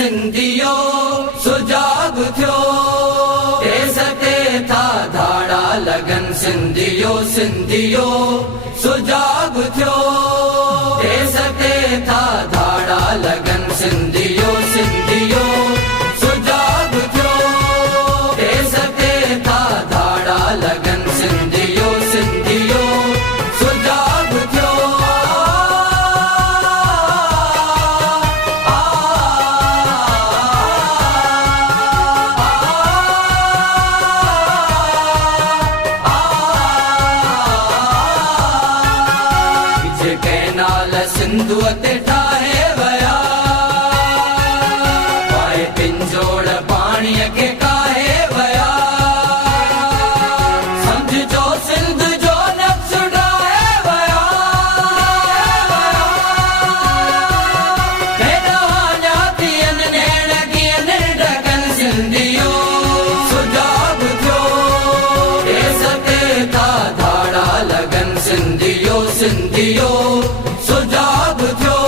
सिंधियो सुजाग थियो सते था धाड़ा लगन सिंधियो सिंधियो सुजाग थियो सते था धाड़ा लगन सिंधियो सिंधियो सुजाग थियो सते था धाड़ा लगन सिंधियो सिंधियो सुजाग थियो सिंधु ते ठाहे वया पाए पिंजोड़ पानी के काहे वया समझो सिंध जो नक्श ठाहे वया जातियन नेण कियन ढकन सिंधियो सुजाग थियो सते था धाड़ा लगन सिंधियो सिंधियो सुजाग थियो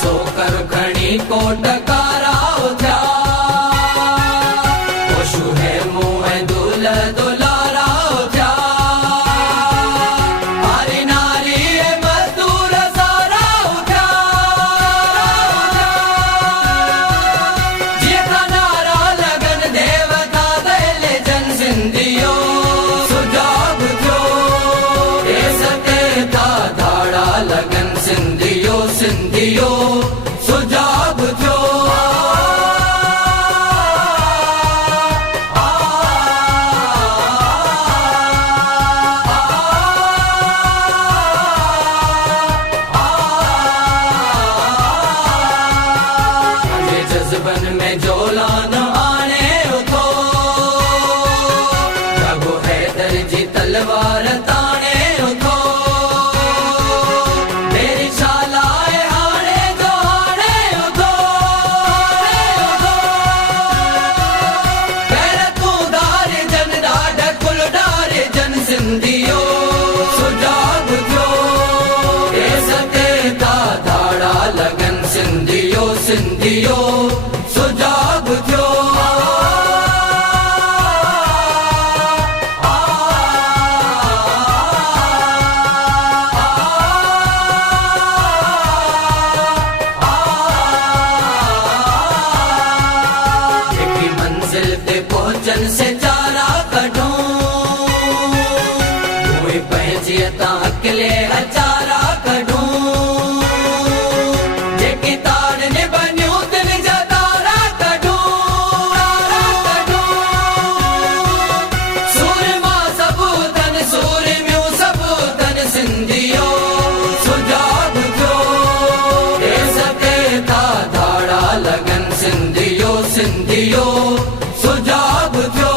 सोकर खणी कोट काराओ था पशु है मुँह दुल दुलाराओ था हरी नारी मजदूर साराओ था जेका नारा लगन देवता दले जन सिंधियो सुजाग थियो सते था धाड़ा लगन सिंधियो सिंधियो सुजाग थियो जज्बन में जोलान आने उठो रघु हैदर जी तलवार ताने उठो मेरी शालाए हाने जो हाने उठो पैर तू दारे जन डाढ़ कुल डारे जन सिंधियो सुजाग थियो सते था धाड़ा लगन सिंधियो सिंधियो सुजाग थियो मंजिल ते पहुंचन से चारा कढूं कोई पंहिंजी ता अकेले हजारा कढूं जेकी ताड़ ने बनियो तिन जा तारा कढूं सूर मां सबूतन सूर म्यूं सबूतन सिंधियो सुजाग थियो सते था धाड़ा लगन सिंधियो सिंधियो सुजाग थियो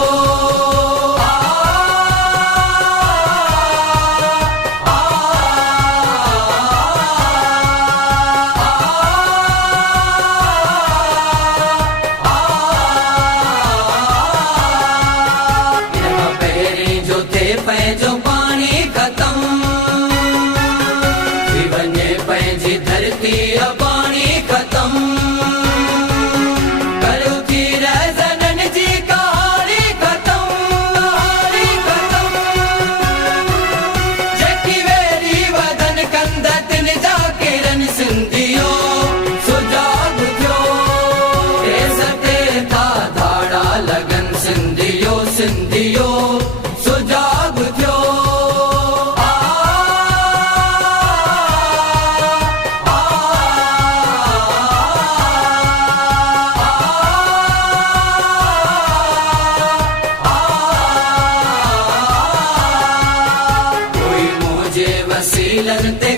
पेरी जो थे पैजो पानी खत्म जीवने पैजी धरती पानी खत्म सिंधियो सुजाग थियो सते था धाड़ा लगन सिंधियो सिंधियो सुजाग थियो कोई मुझे वसीलन ते